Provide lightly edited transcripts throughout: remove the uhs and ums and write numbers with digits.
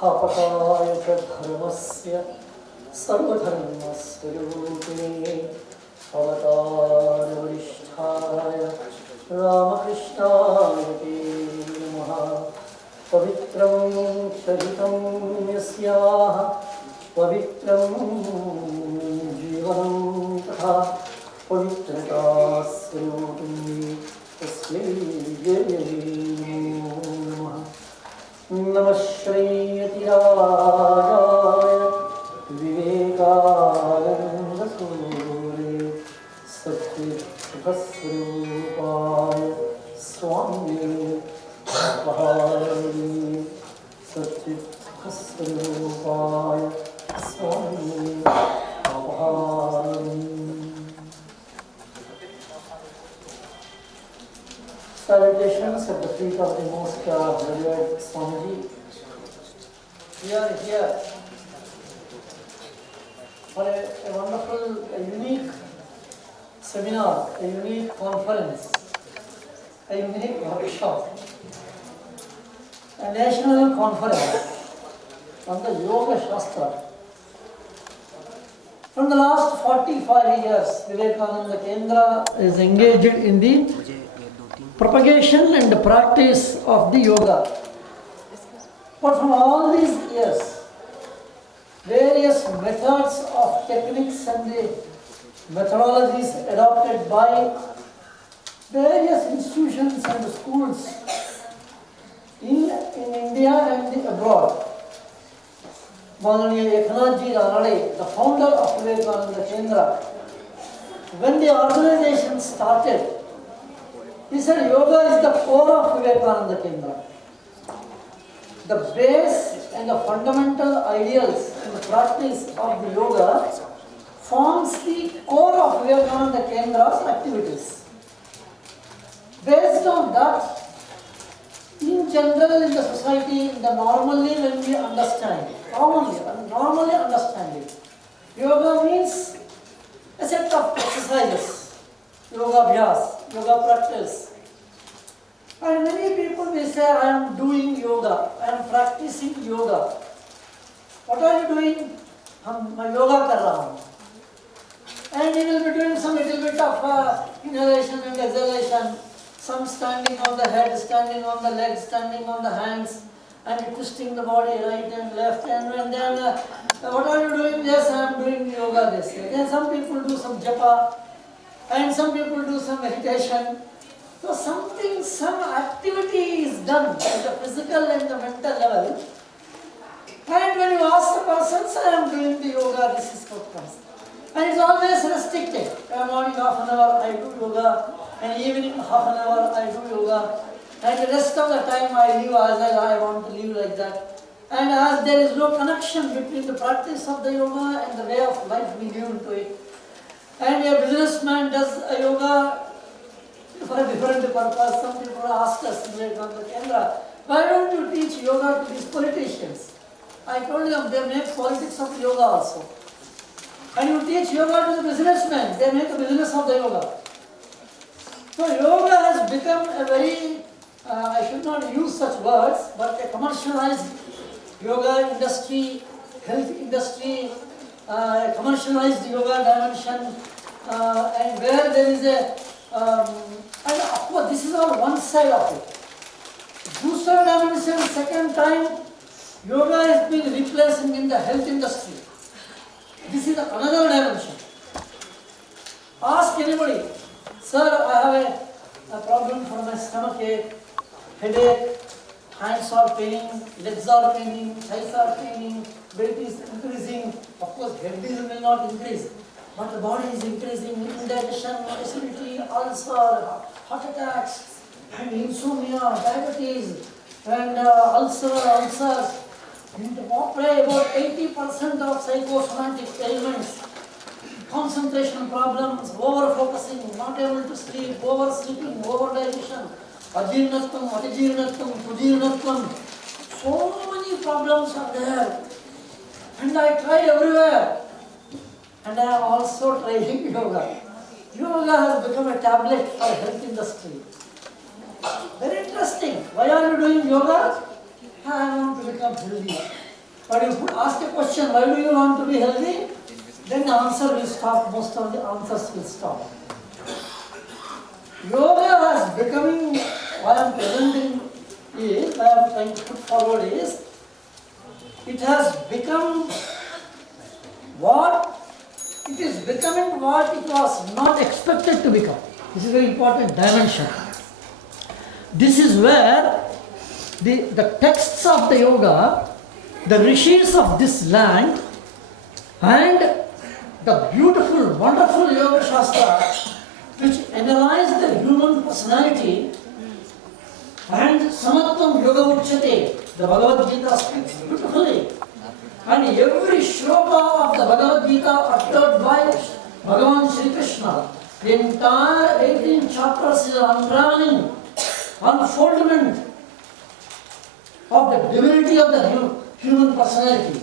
स्थापकाय च धर्मस्य सर्वधर्मस्वरूपिणे अवतारवरिष्ठाय रामकृष्णाय ते नमः। पवित्रं चरितं यस्याः पवित्रं जीवनं तथा पवित्रता स्वरूपिणी तस्मै नमः। नमः श्रीयतिराजाय विवेकानन्दसूरे सच्चित्सुखस्वरूपाय स्वामी सच्चित्सुखस्वरूपाय स्वामी Salutations at the feet of the most revered Swami. We are here for a wonderful, a unique seminar, a unique conference, a unique workshop, a national conference on the Yoga Śāstra. From the last 45 years, Vivekananda Kendra is engaged in the propagation and practice of the yoga. But from all these years, various methods of techniques and the methodologies adopted by various institutions and schools in India and abroad. Rani, the founder of Vivekananda Kendra, when the organization started, he said yoga is the core of Vivekananda Kendra. The base and the fundamental ideals in the practice of the yoga forms the core of Vivekananda Kendra's activities. Based on that, in general in the society, normally when we understand, normally understanding, yoga means a set of exercises, yoga abhyas, yoga practice. And many people may say, I am doing yoga, I am practicing yoga. What are you doing? मैं yoga कर रहा हूँ. And he will be doing some little bit of inhalation and exhalation, some standing on the head, standing on the legs, standing on the hands, and twisting the body right and left. And then, what are you doing? Yes, I am doing yoga this way. Then some people do some japa, and some people do some meditation. So some activity is done at the physical and the mental level. And when you ask the person, I am doing the yoga, this is what comes. And it's always restricted. Morning half an hour I do yoga, and evening half an hour I do yoga. And the rest of the time I live as I want to live like that. And as there is no connection between the practice of the yoga and the way of life we live into it. And a businessman does a yoga for a different purpose. Some people ask us, Kendra, why don't you teach yoga to these politicians? I told them they make politics of yoga also. And you teach yoga to the businessmen, they make a business of the yoga. So yoga has become a very, I should not use such words, but a commercialized yoga industry, health industry, a commercialized yoga dimension, and where there is a, and of course this is all one side of it. Dusra dimension, second time, yoga is being replacing in the health industry. This is another dimension. Ask anybody, sir, I have a problem for my stomach ache, headache, hands are paining, legs are paining, thighs are paining, weight is increasing. Of course, head will not increase, but the body is increasing, indigestion, acidity, ulcer, heart attacks, and insomnia, diabetes, and ulcers. About 80% of psychosomatic ailments, concentration problems, over-focusing, not able to sleep, oversleeping, over-digestion, ajirnatvam, atajirnatvam, pujirnatvam. So many problems are there. And I tried everywhere. And I am also trying yoga. Yoga has become a tablet for health industry. Very interesting. Why are you doing yoga? I want to become healthy. But if you ask a question, why do you want to be healthy? Then the answer will stop, most of the answers will stop. Yoga is becoming, what I am presenting is, what I am trying to put forward is, it has become what? It is becoming what it was not expected to become. This is a very important dimension. This is where the texts of the yoga, the rishis of this land, and the beautiful, wonderful Yoga Śāstra, which analyze the human personality, and Samatvam Yoga Uchyate, the Bhagavad Gita speaks beautifully. And every shloka of the Bhagavad Gita uttered by Bhagavan Sri Krishna, the entire 18 chapters is unraveling, unfoldment of the divinity of the human personality.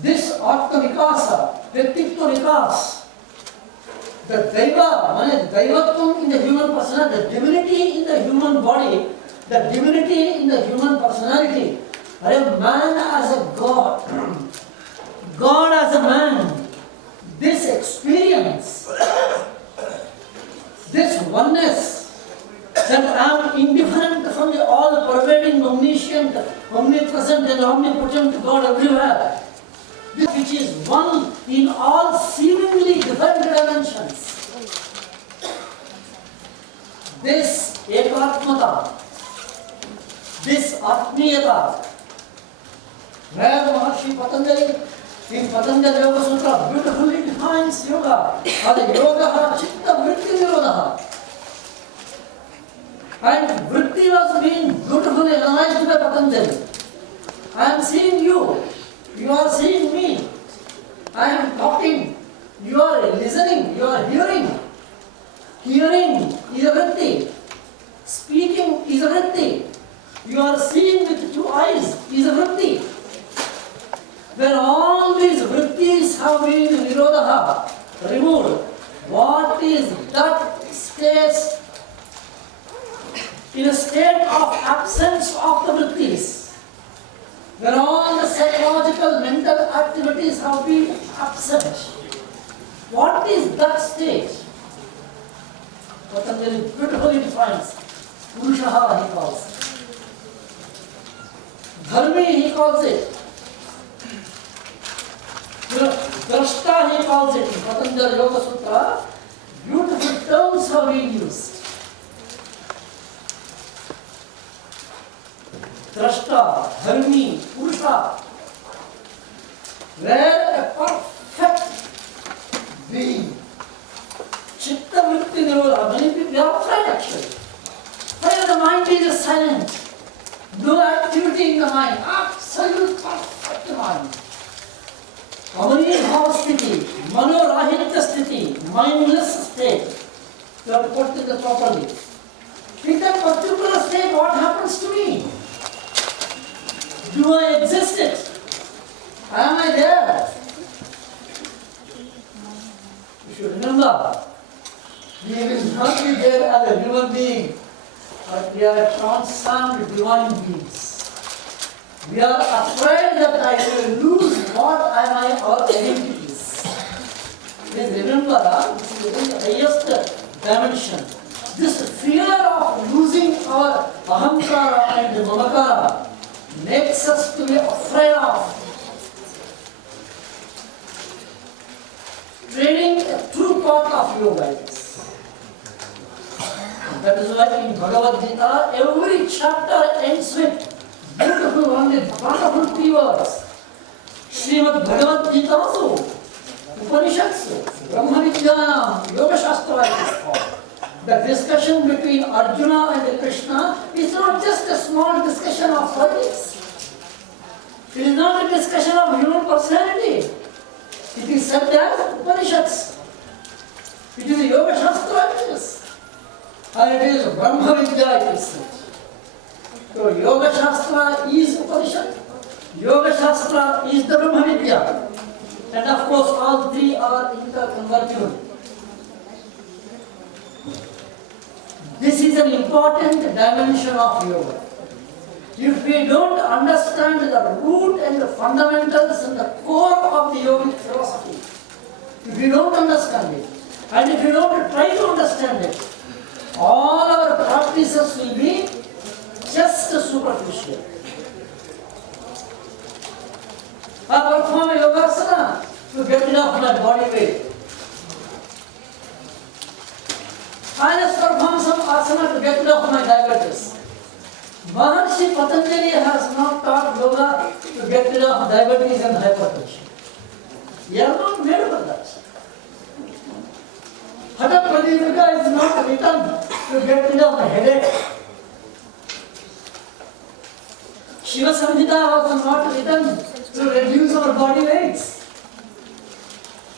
This Atma Vikasa, Vyaktittva Vikas, the Daiva, Daivatvam in the human personality, the divinity in the human body, the divinity in the human personality, a man as a God, God as a man, this experience, this oneness, that I am indifferent from the all-pervading, omniscient, omnipresent and omnipotent God everywhere, which is one in all seemingly different dimensions. This ekatmata, this atmiyata, where Maharshi Patanjali in Patanjali Yoga Sutra beautifully defines yoga as yoga chitta vritti nirodha. And vritti was being beautifully analyzed by Patanjali. I am seeing you, you are seeing me. I am talking, you are listening, you are hearing. Hearing is a vritti. Speaking is a vritti. You are seeing with 2 eyes is a vritti. When all these vrittis have been nirodha, removed, what is that state? In a state of absence of the vrittis, when all the psychological, mental activities have been absent, what is that state? Patanjali beautifully defines. Purushaha he calls it. Dharmi he calls it. Drashta he calls it. In Patanjali Yoga Sutra, beautiful terms have been used. Drashta, Dharmi, Purusha, where a perfect being, Chitta Vritti Nirodha, many people are afraid actually. Where the mind is silent, no activity in the mind, absolute perfect mind. Amani Bhavasthiti, Mano Rahitya Sthiti, mindless state. You have to put it properly. In that particular state, what happens to me? Do I exist it? Am I there? You should remember, we will not be there as a human being, but we are transcendent divine beings. We are afraid that I will lose what am I our identities. Please remember, this is the highest dimension. This fear of losing our ahankara and mamakara makes us to be afraid of training a true path of yoga. That is why in Bhagavad Gita, every chapter ends with beautiful, wonderful 3 words. Srimad Bhagavad Gita also, Upanishads, Brahma Vidyānam, Yoga Śāstra it is called. The discussion between Arjuna and Krishna is not just a small discussion of politics. It is not a discussion of human personality. It is said as Upanishads. It is a Yoga Śāstra it is. And it is Brahma Vidya it is said. So Yoga Śāstra is Upanishad, Yoga Śāstra is the Brahma Vidya. And of course all 3 are interconvertible. This is an important dimension of yoga. If we don't understand the root and the fundamentals and the core of the yogic philosophy, if we don't understand it, and if we don't try to understand it, all our practices will be just superficial. I perform a yogasana to get rid of my body weight. I just perform some asana to get rid of my diabetes. Maharshi Patanjali has not taught yoga to get rid of diabetes and hypertension. We are not made for that. Hatha Pradipika is not written to get rid of a headache. Shiva Samhita was not written to reduce our body weights.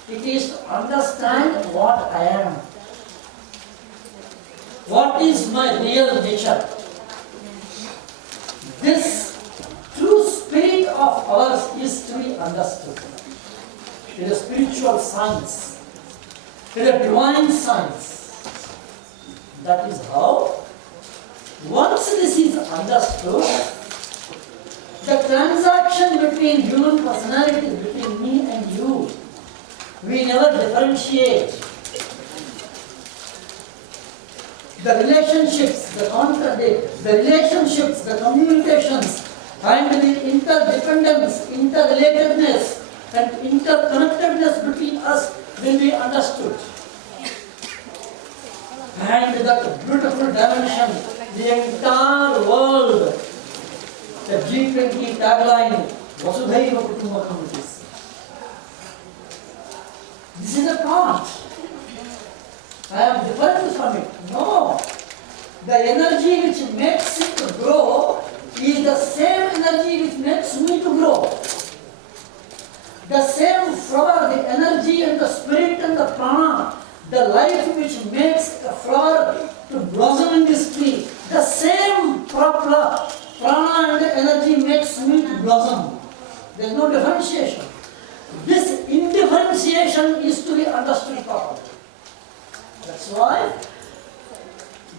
It is to understand what I am. What is my real nature? This true spirit of ours is to be understood. It is a spiritual science. It is a divine science. That is how, once this is understood, the transaction between human personalities, between me and you, we never differentiate. The relationships, the relationships, the communications, and the interdependence, interrelatedness, and interconnectedness between us will be understood. And that beautiful dimension, the entire world, the G20 tagline, Vasudhaiva Kutumbakam is. This is a part. I am different from it. No. The energy which makes it grow is the same energy which makes me to grow. The same flower, the energy and the spirit and the prana, the life which makes a flower to blossom in this tree, the same prana and energy makes me to blossom. There is no differentiation. This indifferentiation is to be understood properly. That's why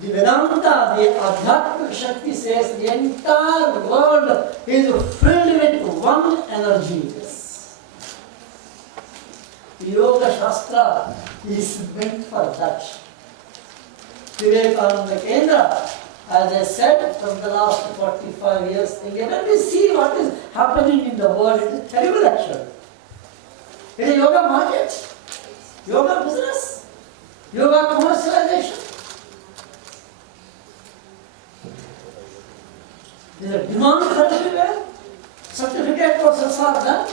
the Vedanta, the Adhyatmik Shakti says the entire world is filled with one energy. Yoga Śāstra is meant for that. Vivekananda Kendra, as I said, from the last 45 years, when we see what is happening in the world, it is terrible actually. It is yoga market, yoga business, yoga commercialization. There is a demand for everywhere. Certificate courses are done.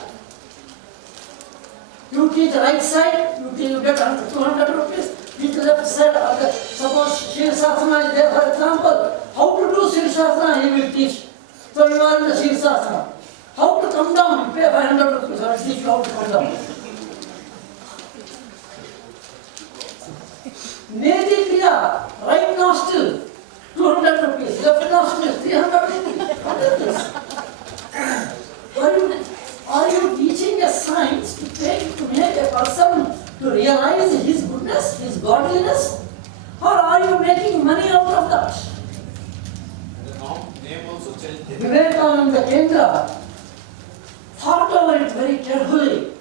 You teach right side, you get 200 rupees. Teach left side, suppose Shirsasana is there, for example. How to do Shirsasana, he will teach. So you are in the Shirsasana. How to come down, you pay 500 rupees, I will teach you how to come down. Nedi Kriya, right nostril, 200 rupees, left nostril, 300 rupees. What is this? Are you teaching a science to make a person to realize his goodness, his godliness? Or are you making money out of that? The name also tells Vivekananda Kendra thought over it very carefully,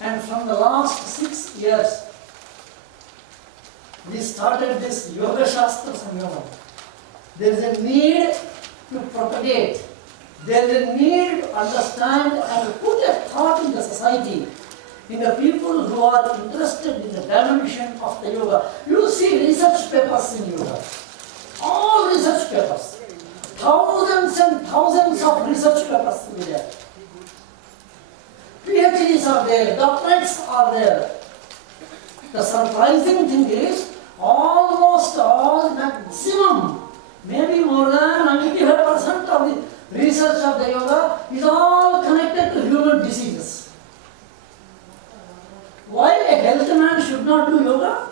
and from the last 6 years, we started this Yoga Śāstra Sangamam. There is a need to propagate. There is a need to understand and put a thought in the society, in the people who are interested in the dimension of the yoga. You see research papers in yoga. All research papers. Thousands and thousands of research papers will be there. PhDs are there, doctorates are there. The surprising thing is, almost all, maximum, maybe more than 95% of the research of the yoga is all connected to human diseases. Why a healthy man should not do yoga?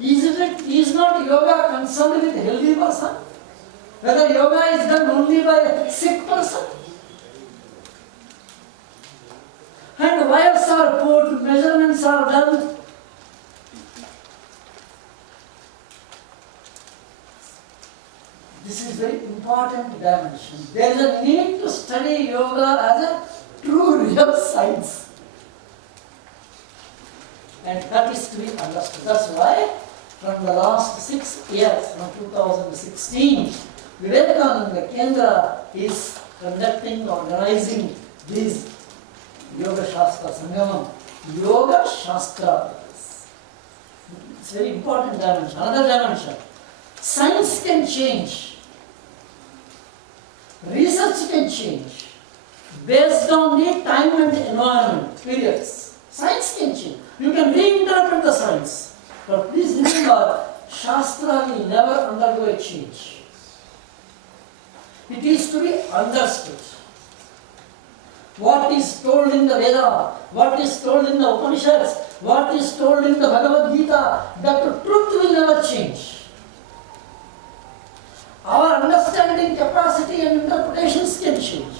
Is not yoga concerned with a healthy person? Whether yoga is done only by a sick person? And wires are put, measurements are done. This is very important. important dimension. There is a need to study yoga as a true real science. And that is to be understood. That's why from the last 6 years, from 2016, Vivekananda Kendra is conducting, organizing this Yoga Śāstra Sangamam. Yoga Śāstra. It's a very important dimension. Another dimension. Science can change. Research can change. Based on the time and environment, periods. Science can change. You can reinterpret the science. But please remember, Shastra will never undergo a change. It is to be understood. What is told in the Veda, what is told in the Upanishads, what is told in the Bhagavad Gita, that truth will never change. Our understanding capacity and interpretations can change.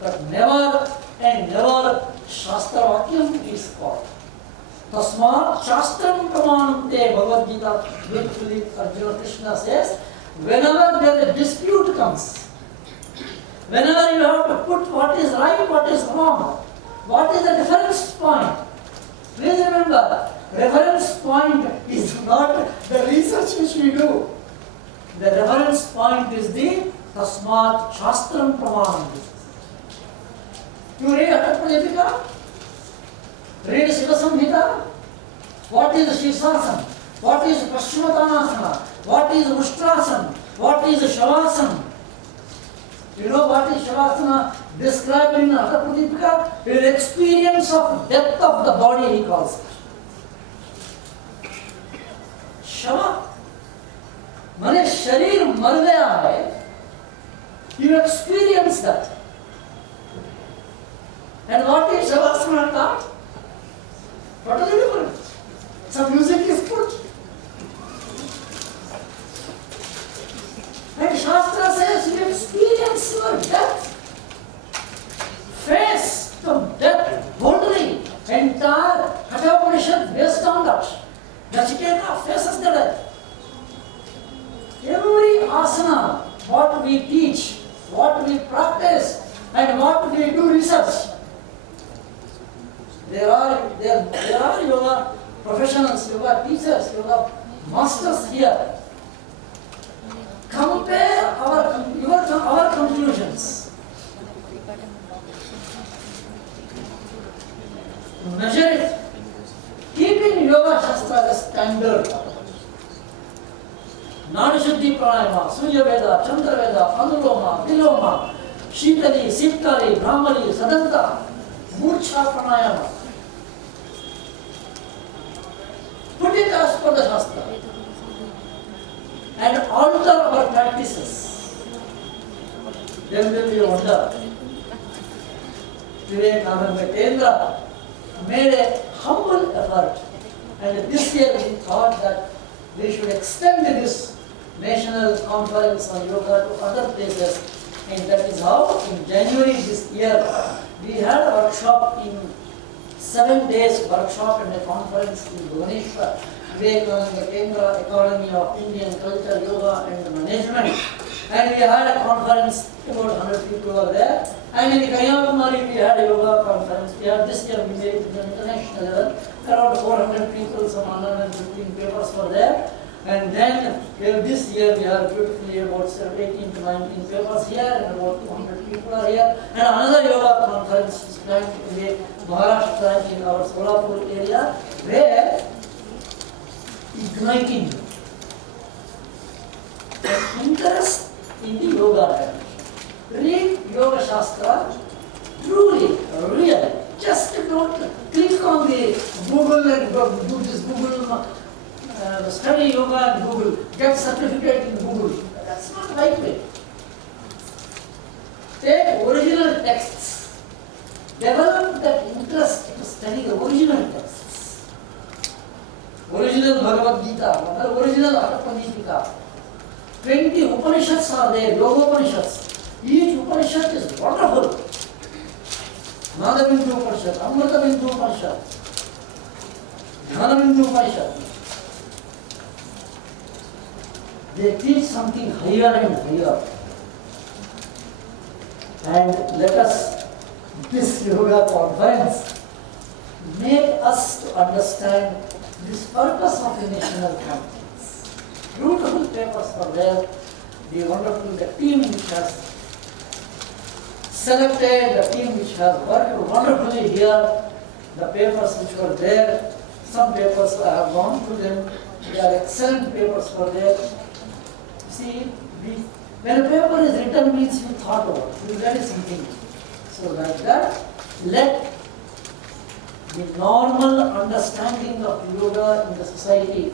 But never and never Shastra Vakyam is called. Tasmat Shastram Pramanante Bhagavad Gita, beautifully Arjuna Krishna says, whenever there a dispute comes, whenever you have to put what is right, what is wrong, what is the reference point, please remember, reference point is not the research which we do. The reference point is the Tasmat Shastram Pramanante. You read Atmashuddhananda, read Shiva Samhita. What is Shirshasana? What is Paschimottanasana? What is Ushtrasana? What is Shavasana? You know what is Shavasana described in Atmashuddhananda? An experience of death of the body, he calls it. Shava. Mane sharir mar gaya hai. You experience that. And what is Shavasana taught? What is the difference? Some music is put. And Shastra says you experience your death. Face the death boldly. Entire Katha Upanishad based on that. Nachiketa faces the death. Every asana, what we teach, what we practice, and what we do research. There are yoga professionals, yoga teachers, yoga masters here. Compare our conclusions. Measure it. Keeping Yoga Śāstra as standard. Nadi Shuddhi Pranayama, Surya Veda, Chandra Veda, Anuloma, Viloma, Shitali, Sittali, Brahmali, Sadanta, Murcha Pranayama. Put it as per the Shastra. And alter our practices. Then will be a wonder. Vivekananda Kendra made a humble effort, and this year we thought that we should extend this national conference on yoga to other places, and that is how in January this year we had a workshop in 7 days workshop and a conference in Bhubaneswar, Vivekananda Kendra Academy of Indian Culture, Yoga and Management, and we had a conference, about 100 people were there, and in Kanyakumari we had a yoga conference. We had this year we made it to the international level, around 400 people, some 115 papers were there, and then this year we have beautifully about 18 to 19 papers here, and about 200 people are here, and another yoga conference is planned to be Maharashtra in our Solapur area, where igniting the interest in the yoga dimension. Read Yoga Śāstra, truly, really. Just don't click on the Google and do this Google, study yoga in Google, get certificate in Google. That's not the right way. Take original texts. Develop that interest to study the original texts. Original Bhagavad Gita, original Atmashuddhananda. 20 Upanishads are there, Yoga Upanishads. Each Upanishad is wonderful. Nadabindu Upanishad, Amritabindu Upanishad, Dhanabindu Upanishad. they teach something higher and higher. And let us, this yoga conference, make us to understand this purpose of the national conference. Beautiful papers were there, the wonderful, the team which has selected, the team which has worked wonderfully here, the papers which were there, some papers I have gone through them, they are excellent papers for there. See, when a paper is written means you thought about it, you read something. So like that, let the normal understanding of yoga in the society,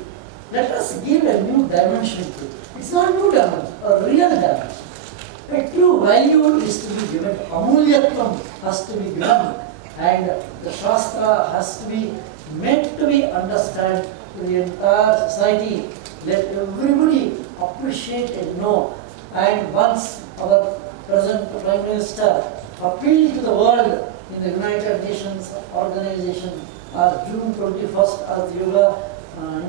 let us give a new dimension to it. It's not a new dimension, a real dimension. A true value is to be given, amulyatvam has to be given, and the Shastra has to be meant to be understood to the entire society. Let everybody appreciate and know. And once our present Prime Minister appealed to the world in the United Nations Organization, June 21st as Yoga,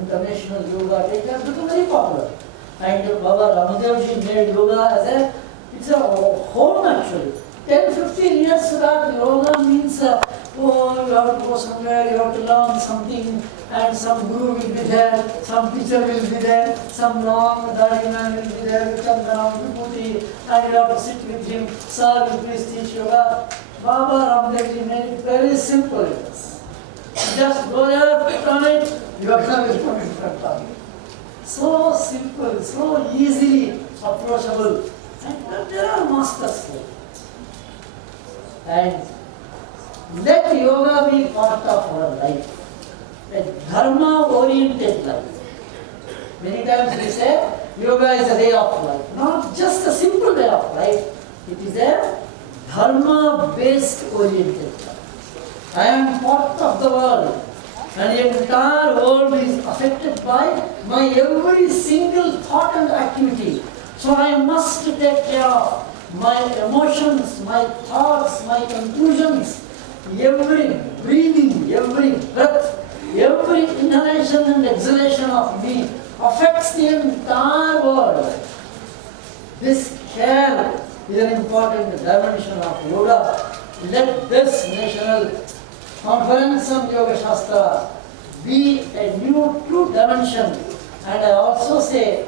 International Yoga Day, it has become very popular. And Baba Ramdev Ji made yoga it's a home actually. 10-15 years back, yoga means, you have to go somewhere, you have to learn something, and some guru will be there, some teacher will be there, some long Dari man will be there with Chandana, Vibhuti, and you have to sit with him. Sir, will please teach yoga. Baba Ramdev Ji made it very simple. Just go there, put on it, yoga will come in front of you. So simple, so easily approachable. And there are masters here. And let yoga be part of our life. A dharma-oriented life. Many times we say yoga is a way of life. Not just a simple way of life. It is a dharma-based oriented life. I am part of the world. And the entire world is affected by my every single thought and activity. So I must take care of my emotions, my thoughts, my conclusions, every breathing, every breath, every inhalation and exhalation of me affects the entire world. This care is an important dimension of yoga. Let this national conference on Yoga Śāstra be a new true dimension. And I also say,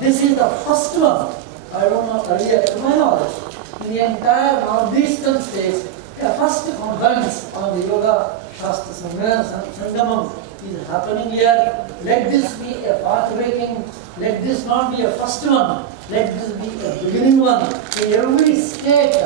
this is the first one, I don't know earlier, to my knowledge, in the entire northeastern states, the first conference on the Yoga Śāstra Sangamam is happening here. Let this be a path-breaking, let this not be a first one, let this be a beginning one. In every state,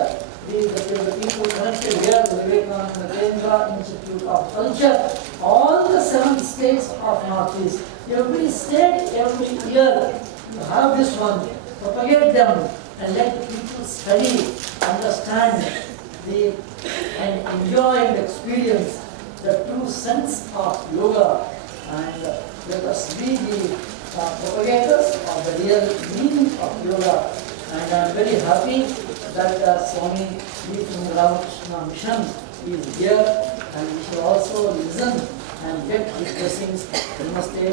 the people connected here to Vivekananda, Kendra, Institute of Culture, all the 7 states of Northeast, every state, every year, you have this one, propagate them and let the people study, understand, and enjoy and experience the true sense of yoga, and let us be the propagators of the real meaning of yoga. And I am very happy that Swami from the Ramakrishna mission is here, and we should also listen and get his blessings. Namaste.